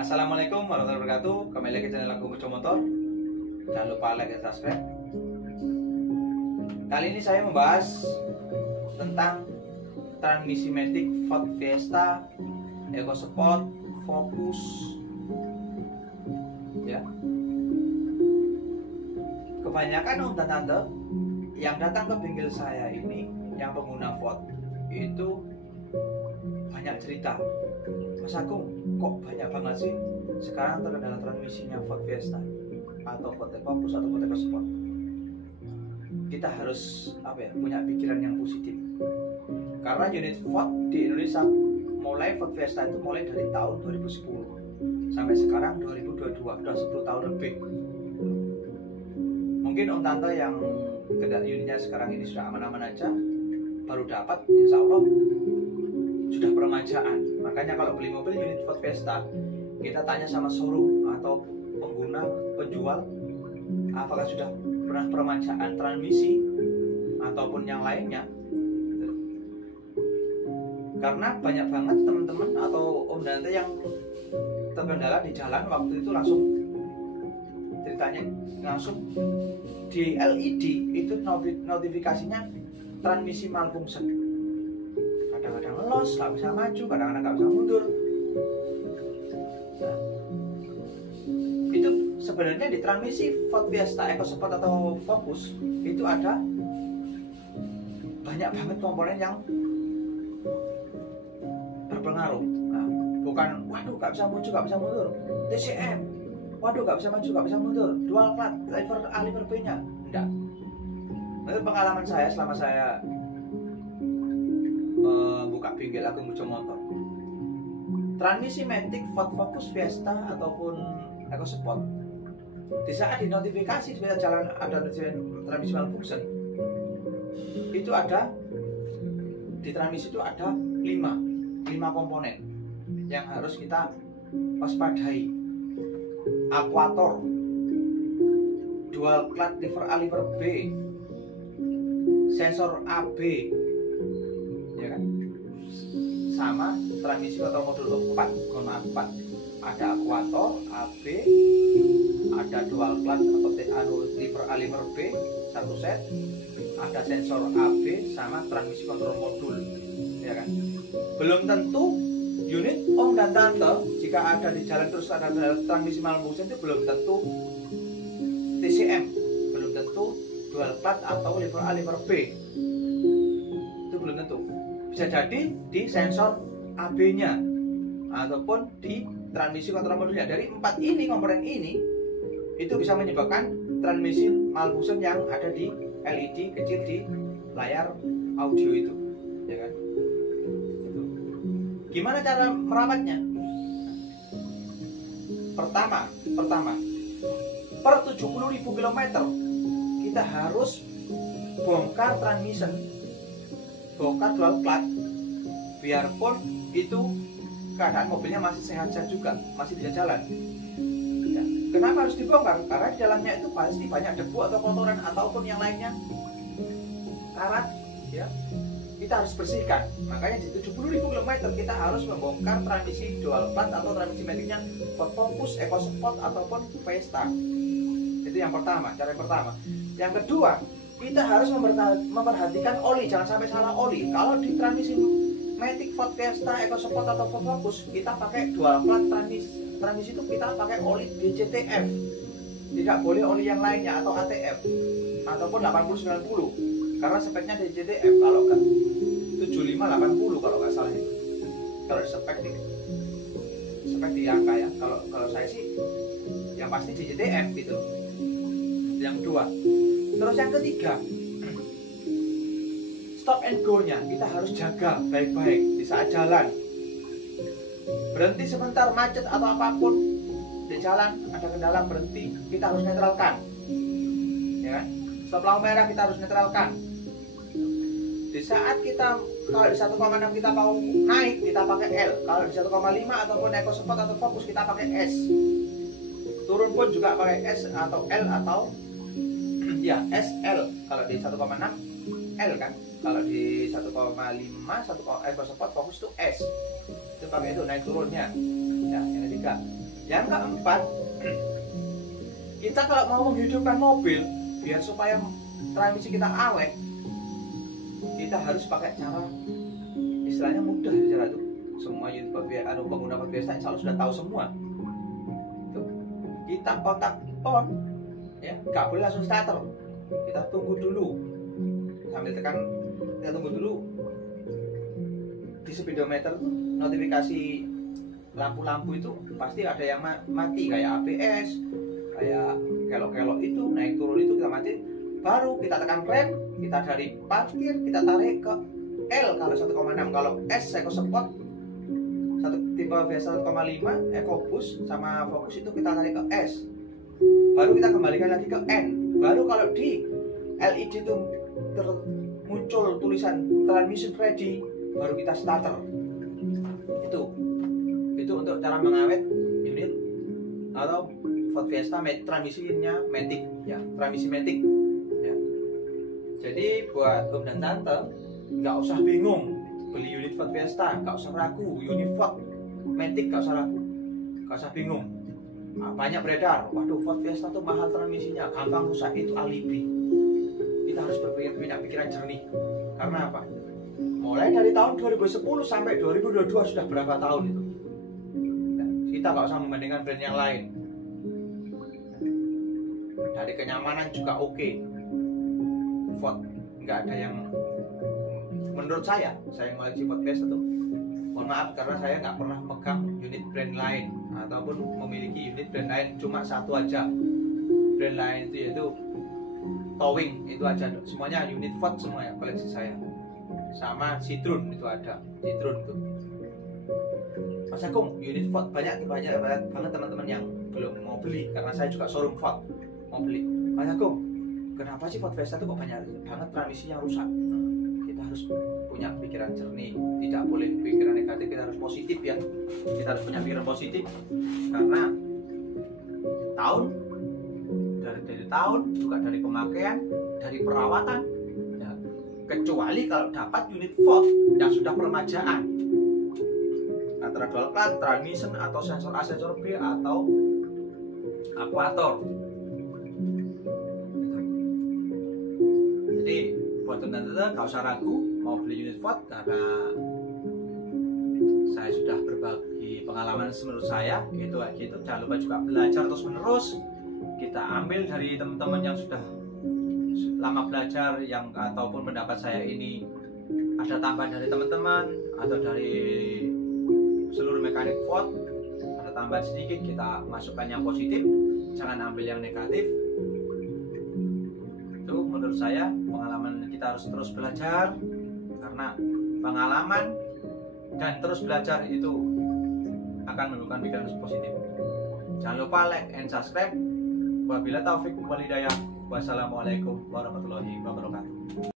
Assalamualaikum warahmatullahi wabarakatuh. Kembali lagi ke channel aku Muco Motor. Jangan lupa like dan subscribe. Kali ini saya membahas tentang transmisi matic Ford Fiesta, EcoSport, Focus. Ya. Kebanyakan om dan tante yang datang ke bengkel saya ini, yang pengguna Ford, itu banyak cerita. Mas Agung, kok banyak banget sih sekarang terkendala transmisinya Ford Fiesta atau Ford Focus atau Ford EcoSport? Kita harus punya pikiran yang positif, karena unit Ford di Indonesia mulai Ford Fiesta itu mulai dari tahun 2010 sampai sekarang 2022, udah 10 tahun lebih. Mungkin om tante yang unitnya sekarang ini sudah aman-aman aja, baru dapat, insya Allah sudah peremajaan. Makanya kalau beli mobil unit Ford Fiesta, kita tanya sama showroom atau penjual, apakah sudah pernah peremajaan transmisi ataupun yang lainnya. Karena banyak banget teman-teman atau om dan tante yang terkendala di jalan waktu itu, langsung ceritanya langsung di LED itu notifikasinya transmisi malfunction. Kadang-kadang ngelos, nggak bisa maju, kadang-kadang nggak bisa mundur. Nah, itu sebenarnya di transmisi Ford Fiesta, EcoSport atau Focus itu ada banyak banget komponen yang berpengaruh. Nah, bukan waduh nggak bisa maju, nggak bisa mundur, TCM, waduh nggak bisa maju, nggak bisa mundur, dual clutch, lever A, lever B nya enggak. Menurut pengalaman saya selama saya buka bengkel aku Muco Motor, transmisi matic Ford Focus, Fiesta ataupun EcoSport, di saat dinotifikasi di jalan ada transmisi malfunction, itu ada di transmisi itu ada 5 komponen yang harus kita waspadai. Akuator, dual clutch lever A, lever B, sensor AB, ya kan, sama transmisi kontrol modul 4, ada akuator AB, ada dual clutch atau lever A, lever B satu set, ada sensor AB sama transmisi kontrol modul, ya kan. Belum tentu unit om dan tante jika ada di jalan terus ada transmisi malfunction itu belum tentu TCM, belum tentu dual clutch atau lever A, lever B, itu belum tentu. Bisa jadi di sensor AB-nya ataupun di transmisi kontrol modulnya. Dari 4 ini komponen ini itu bisa menyebabkan transmisi malfunction yang ada di LED kecil di layar audio itu, ya kan. Itu. Gimana cara merawatnya? Pertama, per 70.000 km kita harus bongkar transmission, bongkar dual clutch, biarpun itu keadaan mobilnya masih sehat-sehat juga, masih bisa jalan. Ya. Kenapa harus dibongkar? Karena di dalamnya itu pasti banyak debu atau kotoran ataupun yang lainnya, karat, ya. Kita harus bersihkan. Makanya di 70.000 km kita harus membongkar transmisi dual clutch atau transmisi maticnya Ford Focus, EcoSport ataupun Fiesta. Itu yang pertama, cara yang pertama. Yang kedua, kita harus memperhatikan oli, jangan sampai salah oli. Kalau di transmisi matic Ford Fiesta, EcoSport atau Ford Focus, kita pakai dual clutch transmisi itu kita pakai oli DCTF. Tidak boleh oli yang lainnya atau ATF ataupun 80-90. Karena speknya DCTF, kalau enggak 75-80 kalau nggak salah itu. Kalau spek di angka ya. Kalau saya sih yang pasti DCTF gitu. Yang kedua. Terus yang ketiga, stop and go-nya kita harus jaga baik-baik di saat jalan. Berhenti sebentar, macet atau apapun di jalan, ada kendala berhenti, kita harus netralkan. Ya kan? Stop lampu merah kita harus netralkan. Di saat kita kalau di 1,6 kita mau naik, kita pakai L. Kalau di 1,5 ataupun EcoSport atau Focus kita pakai S. Turun pun juga pakai S atau L atau ya SL. Kalau di 1,6 L kan. Kalau di 1,5 EcoSport Focus itu S. Itu pakai itu naik turunnya. Ya, yang ketiga. Yang keempat, kita kalau mau menghidupkan mobil biar supaya transmisi kita awet, kita harus pakai cara istilahnya mudah cara itu. Semua pengguna Ford Fiesta insya Allah sudah tahu semua. Tuh, kita kontak on, ya, nggak boleh langsung starter. Kita tunggu dulu, sambil tekan, kita tunggu dulu di speedometer tuh notifikasi lampu-lampu itu pasti ada yang mati, kayak ABS, kayak kelok-kelok itu naik turun itu kita mati. Baru kita tekan rem, kita dari parkir kita tarik ke L kalau 1,6, kalau S EcoSport tipe Fiesta 1,5 EcoBoost sama Focus itu kita tarik ke S. Baru kita kembalikan lagi ke N. Baru kalau di LED itu muncul tulisan transmission ready, baru kita starter. Itu untuk cara mengawet unit atau Ford Fiesta transmisinya matic, ya, transmisi matic, ya. Jadi buat om dan tante nggak usah bingung beli unit Ford Fiesta, nggak usah ragu unit Ford matic, nggak usah ragu, nggak usah bingung. Banyak beredar, waduh Ford Fiesta tuh mahal transmisinya, gampang rusak, itu alibi. Kita harus punya pikiran jernih. Karena apa? Mulai dari tahun 2010 sampai 2022 sudah berapa tahun itu? Kita nggak usah membandingkan brand yang lain. Dari kenyamanan juga oke. Ford nggak ada yang, menurut saya ngoleksi Ford Fiesta tuh, mohon maaf karena saya nggak pernah megang unit brand lain ataupun memiliki unit brand lain, cuma satu aja brand lain itu yaitu Towing, itu aja, semuanya unit Ford semuanya koleksi saya. Sama Citroen itu ada, Citroen tuh. Mas Agung, unit Ford banyak banget teman-teman yang belum mau beli karena saya juga showroom Ford mau beli. Mas Agung, kenapa sih Ford Fiesta itu kok banyak banget transmisinya rusak? Kita harus punya pikiran jernih, tidak boleh pikiran negatif, kita harus positif ya. Kita harus punya pikiran positif karena dari tahun juga dari pemakaian, dari perawatan, ya. Kecuali kalau dapat unit Ford yang sudah peremajaan, antara dual clutch, transmission atau sensor A, sensor B atau akuator. Jadi buat teman-teman nggak usah ragu mau beli unit Ford karena saya sudah berbagi pengalaman menurut saya gitu. Jangan lupa juga belajar terus menerus. Kita ambil dari teman-teman yang sudah lama belajar yang ataupun pendapat saya ini ada tambahan dari teman-teman atau dari seluruh mekanik Ford, ada tambahan sedikit, kita masukkan yang positif, jangan ambil yang negatif. Itu menurut saya pengalaman, kita harus terus belajar karena pengalaman dan terus belajar itu akan menimbulkan pikiran positif. Jangan lupa like and subscribe. Wabillahi taufiq wal hidayah. Wassalamualaikum warahmatullahi wabarakatuh.